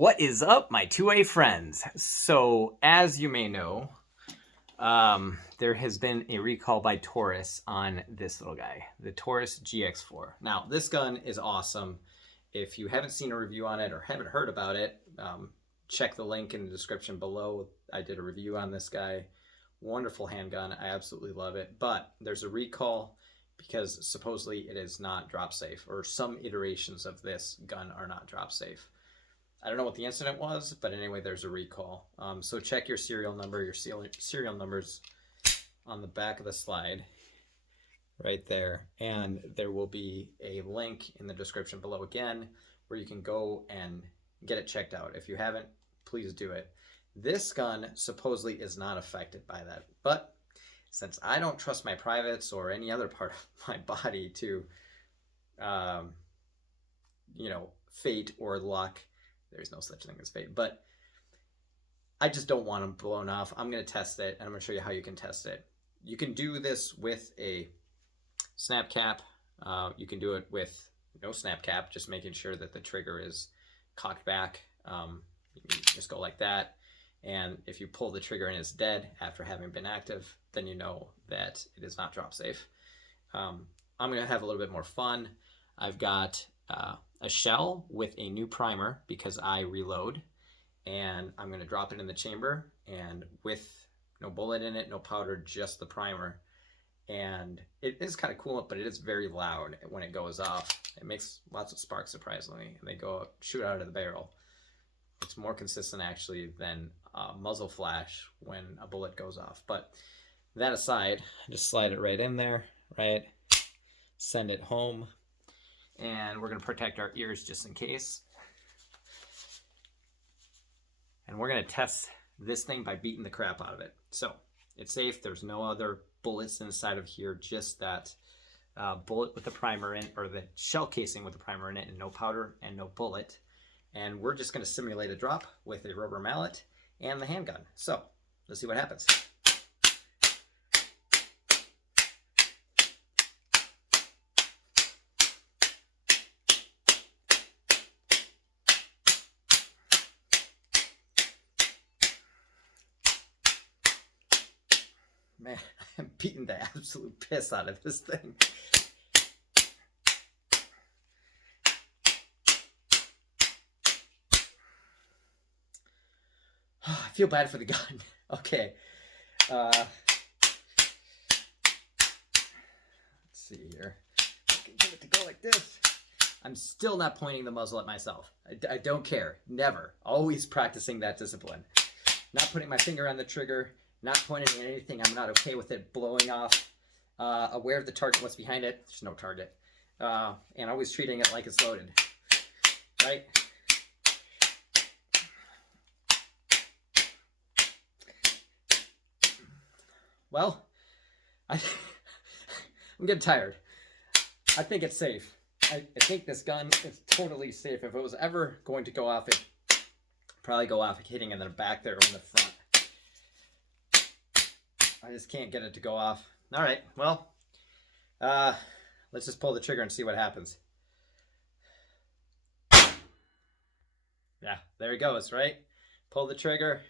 What is up, my 2A friends? So, as you may know, there has been a recall by Taurus on this little guy, the Taurus GX4. Now, this gun is awesome. If you haven't seen a review on it or haven't heard about it, check the link in the description below. I did a review on this guy. Wonderful handgun. I absolutely love it. But there's a recall because supposedly it is not drop safe, or some iterations of this gun are not drop safe. I don't know what the incident was, but anyway, there's a recall. So check your serial number. Your serial number's on the back of the slide right there. And there will be a link in the description below again where you can go and get it checked out. If you haven't, please do it. This gun supposedly is not affected by that. But since I don't trust my privates or any other part of my body to, fate or luck, there's no such thing as fate, but I just don't want them blown off. I'm going to test it, and I'm going to show you how you can test it. You can do this with a snap cap. You can do it with no snap cap, just making sure that the trigger is cocked back. You can just go like that. And if you pull the trigger and it's dead after having been active, then you know that it is not drop safe. I'm going to have a little bit more fun. I've got a shell with a new primer because I reload, and I'm going to drop it in the chamber, and with no bullet in it, no powder, just the primer. And it is kind of cool, but it is very loud when it goes off. It makes lots of sparks, surprisingly, and they shoot out of the barrel. It's more consistent actually than muzzle flash when a bullet goes off. But that aside, just slide it right in there, right? Send it home. And we're going to protect our ears just in case. And we're going to test this thing by beating the crap out of it. So it's safe. There's no other bullets inside of here, just that bullet with the primer in, or the shell casing with the primer in it, and no powder and no bullet. And we're just going to simulate a drop with a rubber mallet and the handgun. So let's see what happens. Man, I'm beating the absolute piss out of this thing. I feel bad for the gun. Okay. Let's see here. I can get it to go like this. I'm still not pointing the muzzle at myself. I don't care. Never. Always practicing that discipline. Not putting my finger on the trigger. Not pointing at anything. I'm not okay with it blowing off. Aware of the target, what's behind it. There's no target. And always treating it like it's loaded. Right? Well, I'm getting tired. I think it's safe. I think this gun is totally safe. If it was ever going to go off, it'd probably go off hitting in the back there or in the front. I just can't get it to go off. All right, well, let's just pull the trigger and see what happens. Yeah, there he goes, right? Pull the trigger,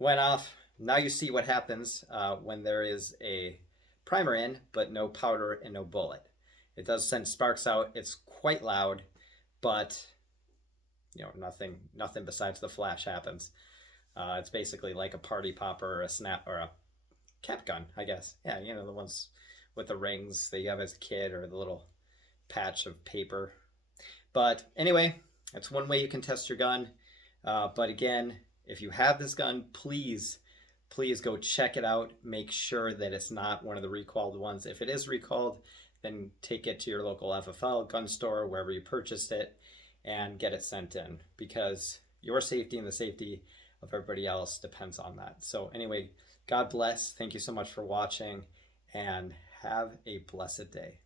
went off. Now you see what happens when there is a primer in, but no powder and no bullet. It does send sparks out. It's quite loud, but nothing besides the flash happens. It's basically like a party popper or a snap or a cap gun, I guess. Yeah, the ones with the rings that you have as a kid, or the little patch of paper. But anyway, that's one way you can test your gun. But again, if you have this gun, please go check it out. Make sure that it's not one of the recalled ones. If it is recalled, then take it to your local FFL gun store, wherever you purchased it, and get it sent in, because your safety and the safety of everybody else depends on that. So anyway, God bless. Thank you so much for watching, and have a blessed day.